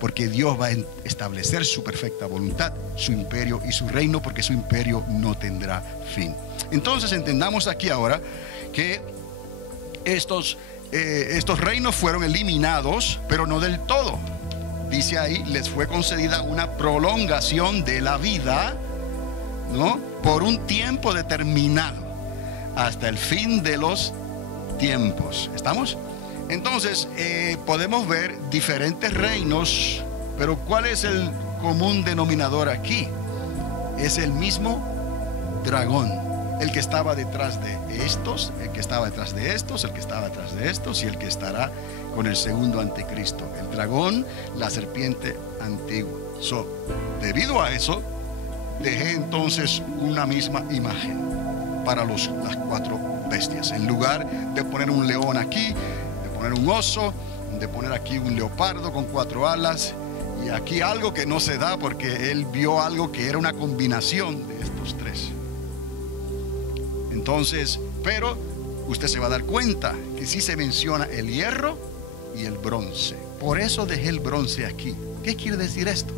porque Dios va a establecer su perfecta voluntad, su imperio y su reino, porque su imperio no tendrá fin. Entonces entendamos aquí ahora que estos reinos fueron eliminados, pero no del todo. Dice ahí, les fue concedida una prolongación de la vida, ¿no?, por un tiempo determinado, hasta el fin de los tiempos. ¿Estamos? Entonces, podemos ver diferentes reinos, pero ¿cuál es el común denominador aquí? Es el mismo dragón, el que estaba detrás de estos, el que estaba detrás de estos, el que estaba detrás de estos y el que estará con el segundo anticristo. El dragón, la serpiente antigua. Debido a eso, dejé entonces una misma imagen para las 4 bestias. En lugar de poner un león aquí, de poner un oso, de poner aquí un leopardo con 4 alas, y aquí algo que no se da porque él vio algo que era una combinación de estos 3. Entonces, pero usted se va a dar cuenta que sí se menciona el hierro y el bronce. Por eso dejé el bronce aquí. ¿Qué quiere decir esto?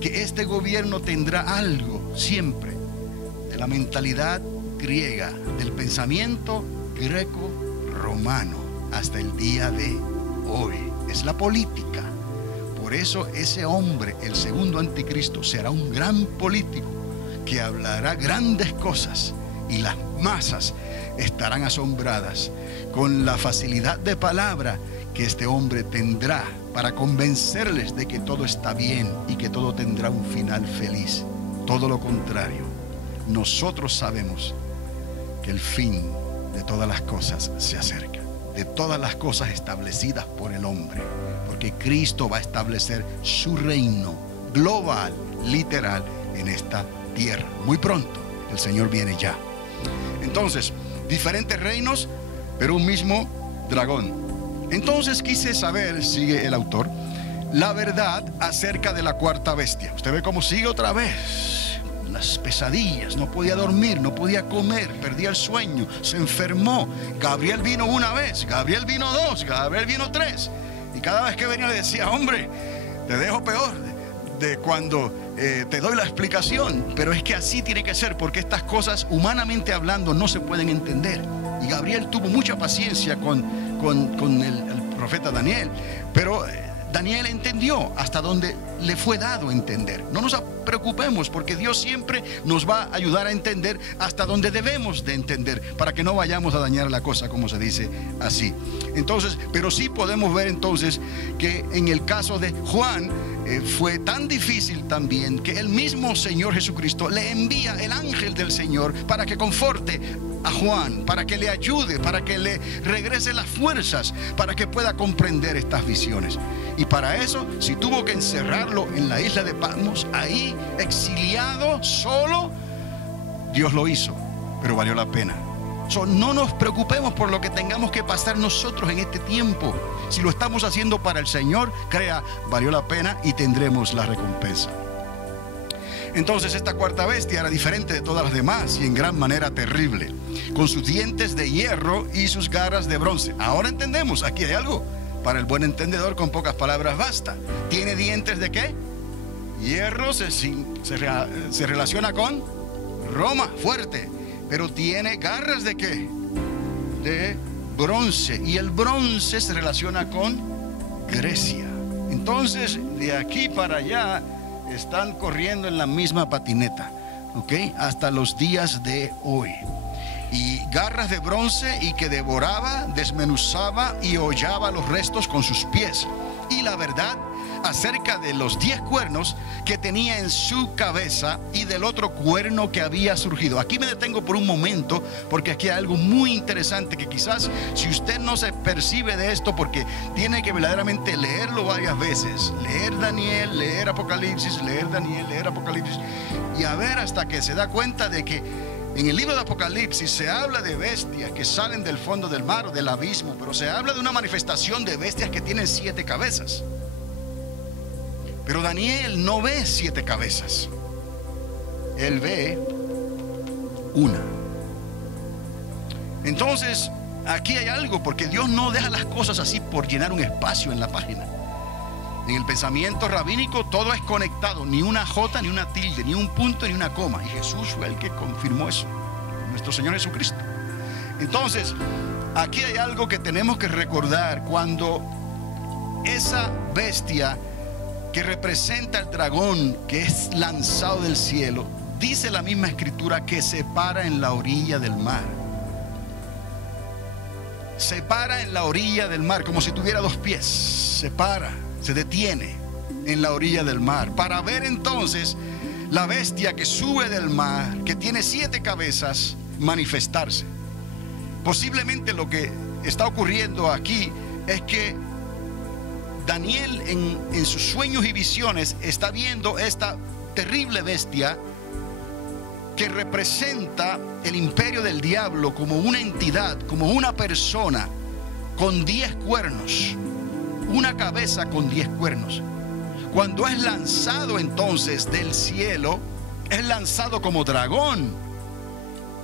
Que este gobierno tendrá algo siempre de la mentalidad griega, del pensamiento greco-romano hasta el día de hoy. Es la política. Por eso ese hombre, el segundo anticristo, será un gran político que hablará grandes cosas, y las masas estarán asombradas con la facilidad de palabra que este hombre tendrá para convencerles de que todo está bien y que todo tendrá un final feliz. Todo lo contrario, nosotros sabemos que el fin de todas las cosas se acerca, de todas las cosas establecidas por el hombre, porque Cristo va a establecer su reino global, literal, en esta tierra. Muy pronto, el Señor viene ya. Entonces, diferentes reinos, pero un mismo dragón. Entonces quise saber, sigue el autor, la verdad acerca de la 4ª bestia. Usted ve cómo sigue otra vez. Las pesadillas, no podía dormir, no podía comer, perdía el sueño, se enfermó. Gabriel vino una vez, Gabriel vino 2, Gabriel vino 3. Y cada vez que venía le decía, hombre, te dejo peor de cuando te doy la explicación. Pero es que así tiene que ser, porque estas cosas, humanamente hablando, no se pueden entender. Y Gabriel tuvo mucha paciencia con el profeta Daniel, pero Daniel entendió hasta donde le fue dado entender. No nos preocupemos, porque Dios siempre nos va a ayudar a entender hasta donde debemos de entender, para que no vayamos a dañar la cosa, como se dice así. Entonces, pero sí podemos ver entonces que en el caso de Juan fue tan difícil también que el mismo Señor Jesucristo le envía el ángel del Señor para que conforte a Juan, para que le ayude, para que le regrese las fuerzas, para que pueda comprender estas visiones. Y para eso, si tuvo que encerrarlo en la isla de Patmos, ahí exiliado, solo, Dios lo hizo, pero valió la pena. No nos preocupemos por lo que tengamos que pasar nosotros en este tiempo. Si lo estamos haciendo para el Señor, crea, valió la pena y tendremos la recompensa. Entonces esta 4ª bestia era diferente de todas las demás y en gran manera terrible, con sus dientes de hierro y sus garras de bronce. Ahora entendemos, aquí hay algo. Para el buen entendedor, con pocas palabras basta. ¿Tiene dientes de qué? Hierro se relaciona con Roma, fuerte. Pero tiene garras de qué? De bronce. Y el bronce se relaciona con Grecia. Entonces, de aquí para allá están corriendo en la misma patineta, ¿ok? Hasta los días de hoy. Y garras de bronce, y que devoraba, desmenuzaba y hollaba los restos con sus pies. Y la verdad acerca de los 10 cuernos que tenía en su cabeza y del otro cuerno que había surgido. Aquí me detengo por un momento, porque aquí hay algo muy interesante que quizás si usted no se percibe de esto, porque tiene que verdaderamente leerlo varias veces, leer Daniel, leer Apocalipsis, leer Daniel, leer Apocalipsis, y a ver hasta que se da cuenta de que en el libro de Apocalipsis se habla de bestias que salen del fondo del mar o del abismo, pero se habla de una manifestación de bestias que tienen 7 cabezas. Pero Daniel no ve 7 cabezas. Él ve una. Entonces, aquí hay algo, porque Dios no deja las cosas así por llenar un espacio en la página. En el pensamiento rabínico todo es conectado, ni una jota, ni una tilde, ni un punto, ni una coma. Y Jesús fue el que confirmó eso, nuestro Señor Jesucristo. Entonces, aquí hay algo que tenemos que recordar. Cuando esa bestia que representa el dragón que es lanzado del cielo, dice la misma escritura que se para en la orilla del mar. Se para en la orilla del mar, como si tuviera dos pies. Se para, se detiene en la orilla del mar, para ver entonces la bestia que sube del mar, que tiene 7 cabezas, manifestarse. Posiblemente lo que está ocurriendo aquí es que Daniel en sus sueños y visiones está viendo esta terrible bestia que representa el imperio del diablo como una entidad, como una persona con 10 cuernos, una cabeza con 10 cuernos. Cuando es lanzado entonces del cielo, es lanzado como dragón,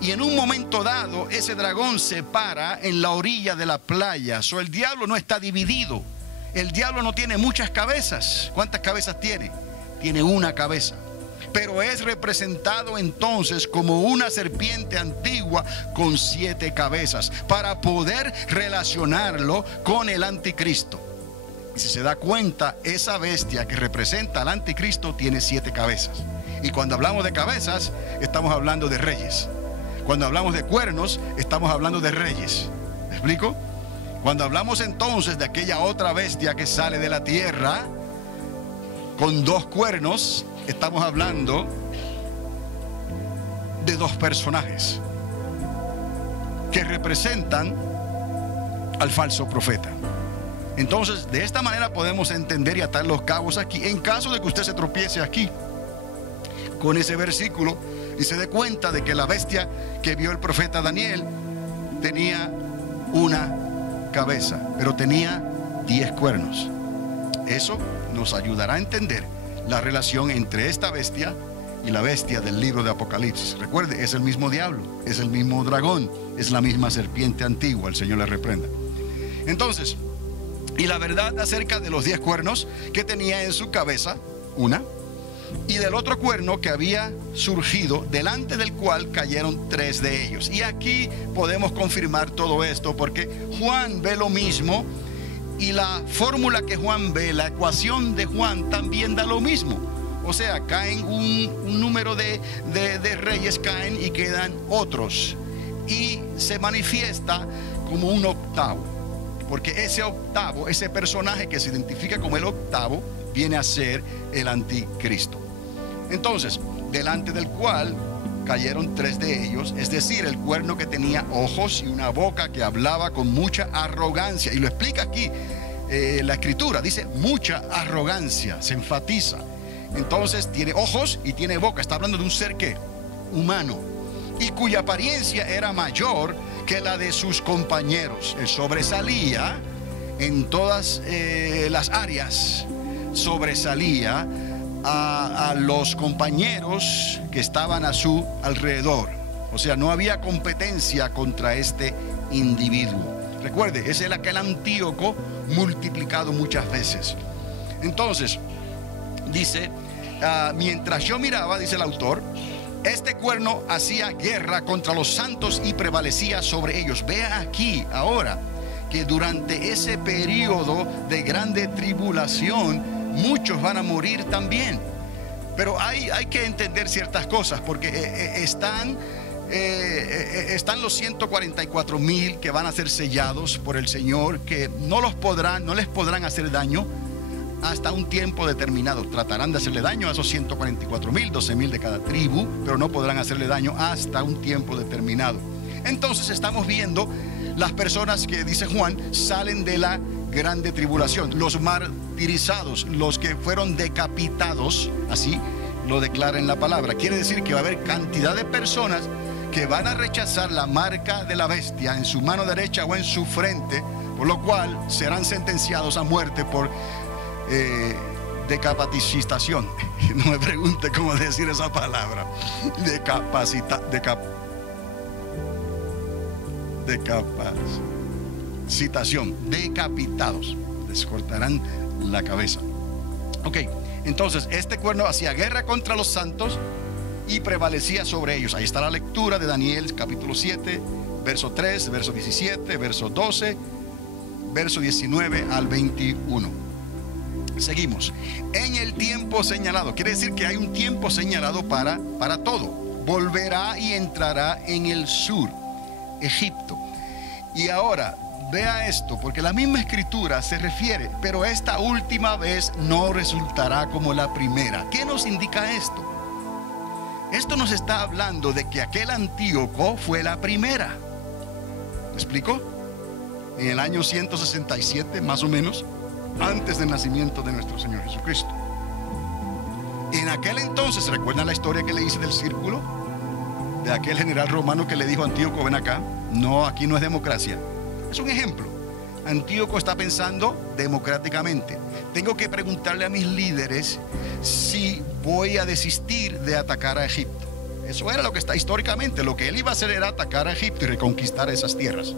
y en un momento dado ese dragón se para en la orilla de la playa. El diablo no está dividido, el diablo no tiene muchas cabezas. ¿Cuántas cabezas tiene? Tiene una cabeza. Pero es representado entonces como una serpiente antigua con 7 cabezas, para poder relacionarlo con el anticristo. Y si se da cuenta, esa bestia que representa al anticristo tiene 7 cabezas. Y cuando hablamos de cabezas, estamos hablando de reyes. Cuando hablamos de cuernos, estamos hablando de reyes. ¿Me explico? Cuando hablamos entonces de aquella otra bestia que sale de la tierra con 2 cuernos, estamos hablando de 2 personajes que representan al falso profeta. Entonces, de esta manera podemos entender y atar los cabos aquí, en caso de que usted se tropiece aquí con ese versículo y se dé cuenta de que la bestia que vio el profeta Daniel tenía una cabeza, pero tenía 10 cuernos. Eso nos ayudará a entender la relación entre esta bestia y la bestia del libro de Apocalipsis. Recuerde, es el mismo diablo, es el mismo dragón, es la misma serpiente antigua. El Señor le reprenda. Entonces, y la verdad acerca de los 10 cuernos que tenía en su cabeza, una, y del otro cuerno que había surgido, delante del cual cayeron 3 de ellos. Y aquí podemos confirmar todo esto, porque Juan ve lo mismo, y la fórmula que Juan ve, la ecuación de Juan, también da lo mismo. O sea, caen un número de reyes, caen y quedan otros, y se manifiesta como un octavo, porque ese octavo, ese personaje que se identifica como el octavo, viene a ser el anticristo. Entonces, delante del cual cayeron 3 de ellos, es decir, el cuerno que tenía ojos y una boca que hablaba con mucha arrogancia. Y lo explica aquí la escritura, dice mucha arrogancia, se enfatiza. Entonces tiene ojos y tiene boca, está hablando de un ser que humano, y cuya apariencia era mayor que la de sus compañeros. Él sobresalía en todas las áreas, sobresalía a los compañeros que estaban a su alrededor. O sea, no había competencia contra este individuo. Recuerde, es aquel Antíoco multiplicado muchas veces. Entonces, dice, mientras yo miraba, dice el autor, este cuerno hacía guerra contra los santos y prevalecía sobre ellos. Vea aquí ahora que durante ese periodo de grande tribulación, muchos van a morir también. Pero hay que entender ciertas cosas, porque están los 144,000 que van a ser sellados por el Señor, que no les podrán hacer daño hasta un tiempo determinado. Tratarán de hacerle daño a esos 144,000, 12,000 de cada tribu, pero no podrán hacerle daño hasta un tiempo determinado. Entonces estamos viendo las personas que, dice Juan, salen de la grande tribulación, los martirizados, los que fueron decapitados, así lo declara en la palabra. Quiere decir que va a haber cantidad de personas que van a rechazar la marca de la bestia en su mano derecha o en su frente, por lo cual serán sentenciados a muerte por decapacitación. No me pregunte cómo decir esa palabra. Decapitación, decapitados, les cortarán la cabeza. Ok, entonces este cuerno hacía guerra contra los santos y prevalecía sobre ellos. Ahí está la lectura de Daniel capítulo 7, verso 3, verso 17, verso 12, verso 19 al 21. Seguimos. En el tiempo señalado, quiere decir que hay un tiempo señalado para todo. Volverá y entrará en el sur, Egipto. Y ahora, vea esto, porque la misma escritura se refiere, pero esta última vez no resultará como la primera. ¿Qué nos indica esto? Esto nos está hablando de que aquel Antíoco fue la primera. ¿Me explico? En el año 167, más o menos, antes del nacimiento de nuestro Señor Jesucristo. En aquel entonces, ¿recuerdan la historia que le hice del círculo? De aquel general romano que le dijo a Antíoco, ven acá. No, aquí no es democracia. Es un ejemplo. Antíoco está pensando democráticamente. Tengo que preguntarle a mis líderes si voy a desistir de atacar a Egipto. Eso era lo que está históricamente. Lo que él iba a hacer era atacar a Egipto y reconquistar esas tierras.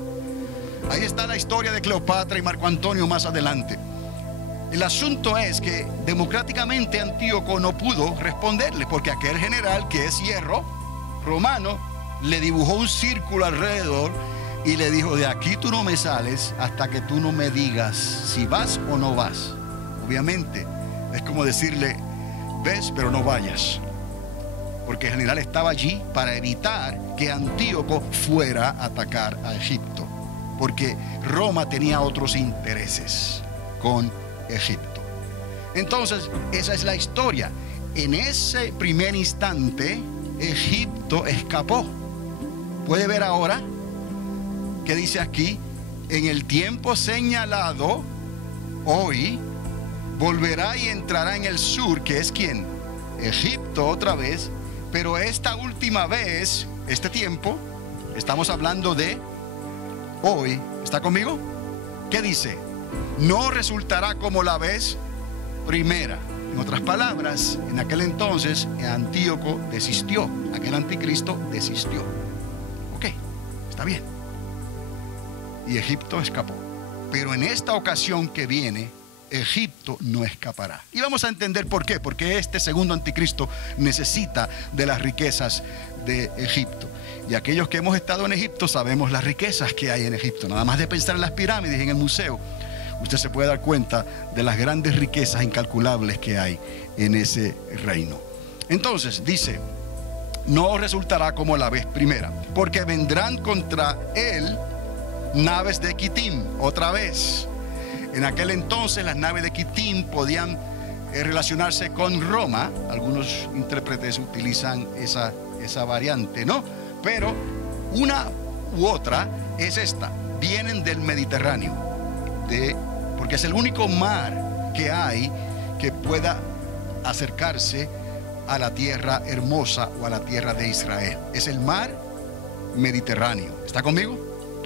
Ahí está la historia de Cleopatra y Marco Antonio más adelante. El asunto es que democráticamente Antíoco no pudo responderle, porque aquel general, que es hierro romano, le dibujó un círculo alrededor y le dijo: de aquí tú no me sales hasta que tú no me digas si vas o no vas. Obviamente es como decirle: ves pero no vayas, porque el general estaba allí para evitar que Antíoco fuera a atacar a Egipto, porque Roma tenía otros intereses con Egipto. Entonces, esa es la historia. En ese primer instante, Egipto escapó. Puede ver ahora que dice aquí: en el tiempo señalado, hoy, volverá y entrará en el sur, que es ¿quién? Egipto otra vez, pero esta última vez, este tiempo, estamos hablando de hoy. ¿Está conmigo? ¿Qué dice? No resultará como la vez primera. En otras palabras, en aquel entonces Antíoco desistió, aquel anticristo desistió. Ok, está bien. Y Egipto escapó. Pero en esta ocasión que viene, Egipto no escapará. Y vamos a entender por qué. Porque este segundo anticristo necesita de las riquezas de Egipto. Y aquellos que hemos estado en Egipto sabemos las riquezas que hay en Egipto. Nada más de pensar en las pirámides, en el museo, usted se puede dar cuenta de las grandes riquezas incalculables que hay en ese reino. Entonces dice: no resultará como la vez primera, porque vendrán contra él naves de Quitim. Otra vez, en aquel entonces las naves de Quitim podían relacionarse con Roma. Algunos intérpretes utilizan esa variante, ¿no? Pero una u otra es esta: vienen del Mediterráneo, porque es el único mar que hay que pueda acercarse a la tierra hermosa o a la tierra de Israel. Es el mar Mediterráneo. ¿Está conmigo?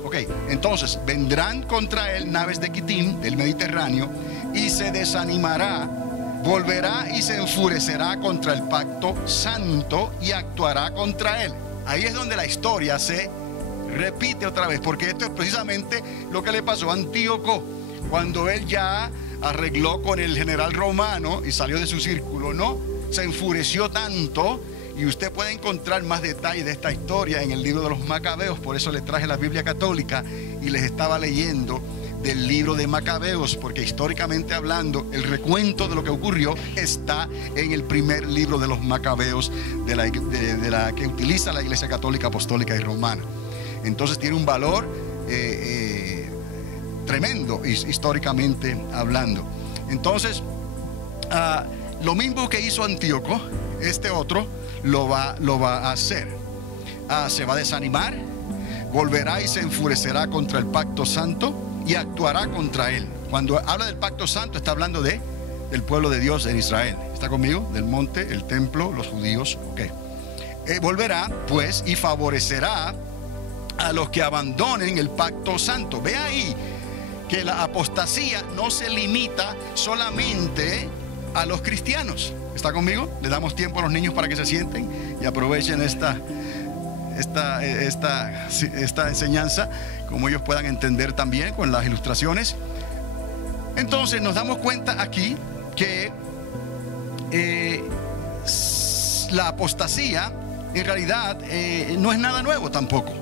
Ok, entonces vendrán contra él naves de Quitim, del Mediterráneo, y se desanimará, volverá y se enfurecerá contra el pacto santo y actuará contra él. Ahí es donde la historia se repite otra vez, porque esto es precisamente lo que le pasó a Antíoco cuando él ya arregló con el general romano y salió de su círculo, ¿no? Se enfureció tanto, y usted puede encontrar más detalles de esta historia en el libro de los Macabeos. Por eso les traje la Biblia católica y les estaba leyendo del libro de Macabeos, porque históricamente hablando, el recuento de lo que ocurrió está en el primer libro de los Macabeos de la que utiliza la Iglesia Católica Apostólica y Romana. Entonces tiene un valor tremendo históricamente hablando. Entonces lo mismo que hizo Antíoco, este otro lo va a hacer. Se va a desanimar, volverá y se enfurecerá contra el pacto santo y actuará contra él. Cuando habla del pacto santo, está hablando del pueblo de Dios en Israel. ¿Está conmigo? Del monte, el templo, los judíos. Ok. Volverá pues y favorecerá a los que abandonen el pacto santo. Ve ahí que la apostasía no se limita solamente a los cristianos. ¿Está conmigo? Le damos tiempo a los niños para que se sienten y aprovechen esta enseñanza, como ellos puedan entender también con las ilustraciones. Entonces nos damos cuenta aquí que la apostasía en realidad no es nada nuevo tampoco.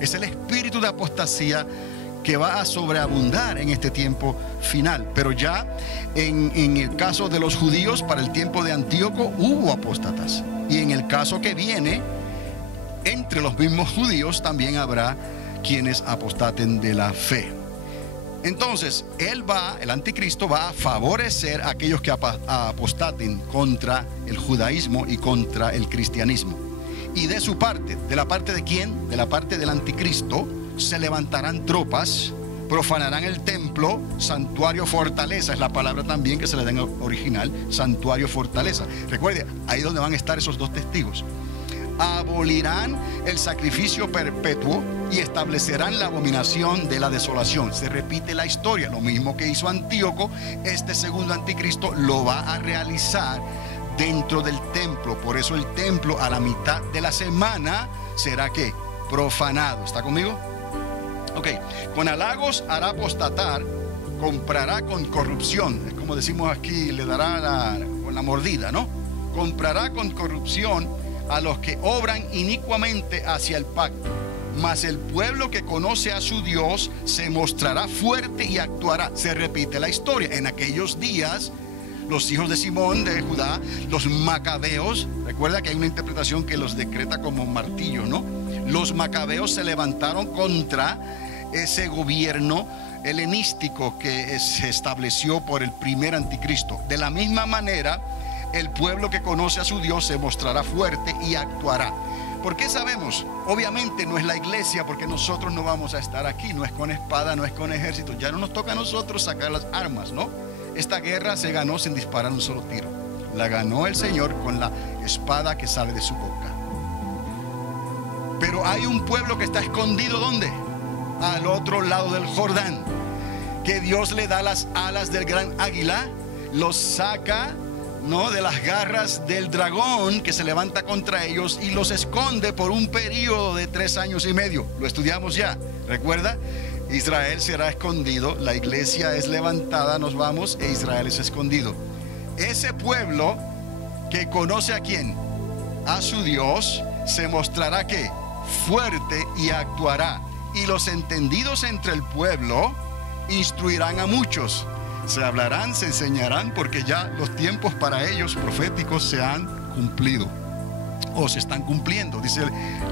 Es el espíritu de apostasía que va a sobreabundar en este tiempo final. Pero ya en el caso de los judíos, para el tiempo de Antíoco hubo apóstatas. Y en el caso que viene, entre los mismos judíos también habrá quienes apostaten de la fe. Entonces, el anticristo va a favorecer a aquellos que apostaten contra el judaísmo y contra el cristianismo. Y de su parte, ¿de la parte de quién? De la parte del anticristo, se levantarán tropas, profanarán el templo, santuario fortaleza, es la palabra también que se le da en el original, santuario fortaleza. Recuerde, ahí donde van a estar esos dos testigos. Abolirán el sacrificio perpetuo y establecerán la abominación de la desolación. Se repite la historia, lo mismo que hizo Antíoco. Este segundo anticristo lo va a realizar dentro del templo. Por eso el templo a la mitad de la semana será ¿qué? Profanado. ¿Está conmigo? Ok. Con halagos hará apostatar, comprará con corrupción. Es como decimos aquí, le dará con la mordida, ¿no? Comprará con corrupción a los que obran inicuamente hacia el pacto. Mas el pueblo que conoce a su Dios se mostrará fuerte y actuará. Se repite la historia. En aquellos días, los hijos de Simón de Judá, los macabeos, recuerda que hay una interpretación que los decreta como martillo, ¿no? Los macabeos se levantaron contra ese gobierno helenístico que se estableció por el primer anticristo. De la misma manera, el pueblo que conoce a su Dios se mostrará fuerte y actuará. ¿Por qué sabemos? Obviamente no es la iglesia, porque nosotros no vamos a estar aquí. No es con espada, no es con ejército. Ya no nos toca a nosotros sacar las armas, ¿no? Esta guerra se ganó sin disparar un solo tiro. La ganó el Señor con la espada que sale de su boca. Pero hay un pueblo que está escondido, ¿dónde? Al otro lado del Jordán, que Dios le da las alas del gran águila, los saca, ¿no?, de las garras del dragón que se levanta contra ellos y los esconde por un periodo de 3 años y medio. Lo estudiamos ya, ¿recuerda? Israel será escondido, la iglesia es levantada, nos vamos, e Israel es escondido. Ese pueblo que conoce a quién, a su Dios, se mostrará ¿qué? Fuerte y actuará. Y los entendidos entre el pueblo instruirán a muchos. Se hablarán, se enseñarán, porque ya los tiempos para ellos proféticos se han cumplido o se están cumpliendo. Dice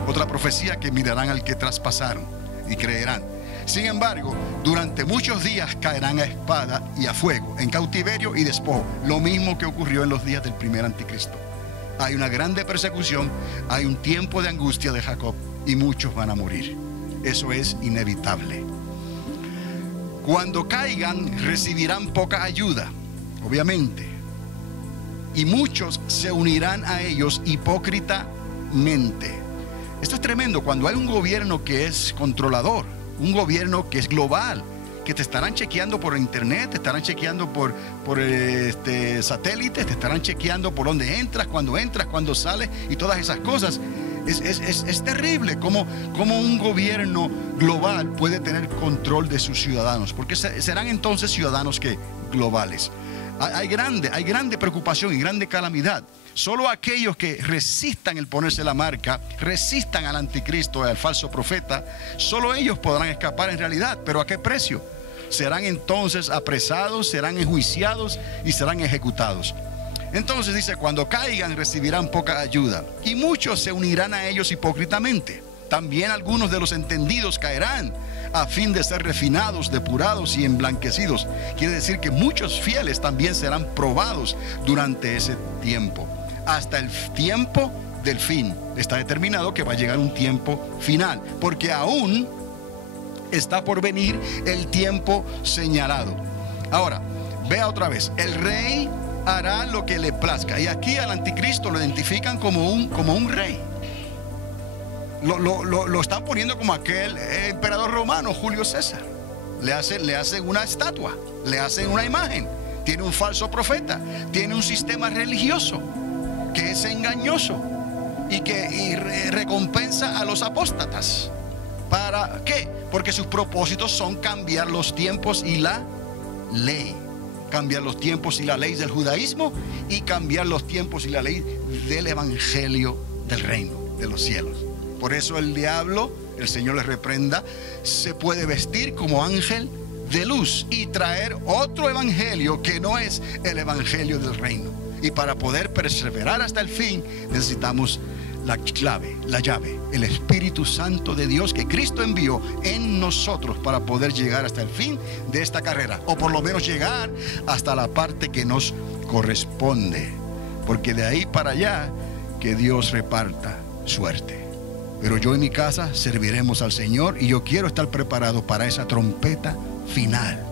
otra profecía que mirarán al que traspasaron y creerán. Sin embargo, durante muchos días caerán a espada y a fuego, en cautiverio y despojo. Lo mismo que ocurrió en los días del primer anticristo. Hay una grande persecución, hay un tiempo de angustia de Jacob y muchos van a morir. Eso es inevitable. Cuando caigan, recibirán poca ayuda, obviamente. Y muchos se unirán a ellos hipócritamente. Esto es tremendo. Cuando hay un gobierno que es controlador, un gobierno que es global, que te estarán chequeando por internet, te estarán chequeando por satélites, te estarán chequeando por dónde entras, cuando sales y todas esas cosas. Es terrible cómo un gobierno global puede tener control de sus ciudadanos, porque serán entonces ciudadanos que globales. Hay grande preocupación y grande calamidad. Solo aquellos que resistan el ponerse la marca, resistan al anticristo, al falso profeta, solo ellos podrán escapar en realidad. ¿Pero a qué precio? Serán entonces apresados, serán enjuiciados y serán ejecutados. Entonces dice, cuando caigan recibirán poca ayuda y muchos se unirán a ellos hipócritamente. También algunos de los entendidos caerán a fin de ser refinados, depurados y emblanquecidos. Quiere decir que muchos fieles también serán probados durante ese tiempo, hasta el tiempo del fin. Está determinado que va a llegar un tiempo final, porque aún está por venir el tiempo señalado. Ahora, vea otra vez, el rey hará lo que le plazca. Y aquí al anticristo lo identifican como un rey. Lo están poniendo como aquel emperador romano, Julio César. Le hacen una estatua, le hacen una imagen. Tiene un falso profeta, tiene un sistema religioso que es engañoso y que recompensa a los apóstatas. ¿Para qué? Porque sus propósitos son cambiar los tiempos y la ley. cambiar los tiempos y la ley del judaísmo y cambiar los tiempos y la ley del evangelio del reino de los cielos. Por eso el diablo, el Señor le reprenda, se puede vestir como ángel de luz y traer otro evangelio que no es el evangelio del reino. Y para poder perseverar hasta el fin necesitamos la clave, la llave, el Espíritu Santo de Dios que Cristo envió en nosotros para poder llegar hasta el fin de esta carrera, o por lo menos llegar hasta la parte que nos corresponde, porque de ahí para allá que Dios reparta suerte. Pero yo y mi casa serviremos al Señor, y yo quiero estar preparado para esa trompeta final,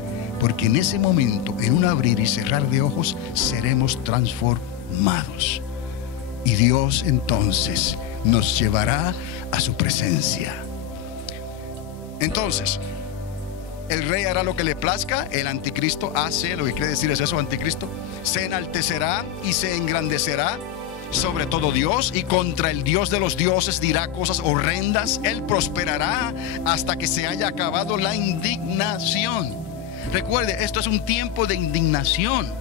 porque en ese momento, en un abrir y cerrar de ojos, seremos transformados. Y Dios entonces nos llevará a su presencia. Entonces, el rey hará lo que le plazca. El anticristo hace, lo que quiere decir es eso, anticristo. Se enaltecerá y se engrandecerá sobre todo Dios, y contra el Dios de los dioses dirá cosas horrendas. Él prosperará hasta que se haya acabado la indignación. Recuerde, esto es un tiempo de indignación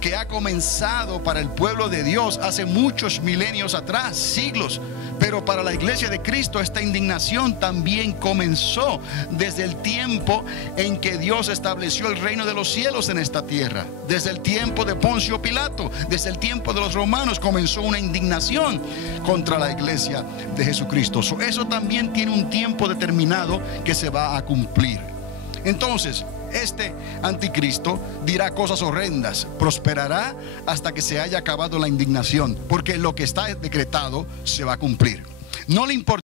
que ha comenzado para el pueblo de Dios hace muchos milenios atrás, siglos. Pero para la iglesia de Cristo esta indignación también comenzó desde el tiempo en que Dios estableció el reino de los cielos en esta tierra. Desde el tiempo de Poncio Pilato, desde el tiempo de los romanos comenzó una indignación contra la iglesia de Jesucristo. Eso también tiene un tiempo determinado que se va a cumplir. Entonces, este anticristo dirá cosas horrendas, prosperará hasta que se haya acabado la indignación, porque lo que está decretado se va a cumplir. No le importa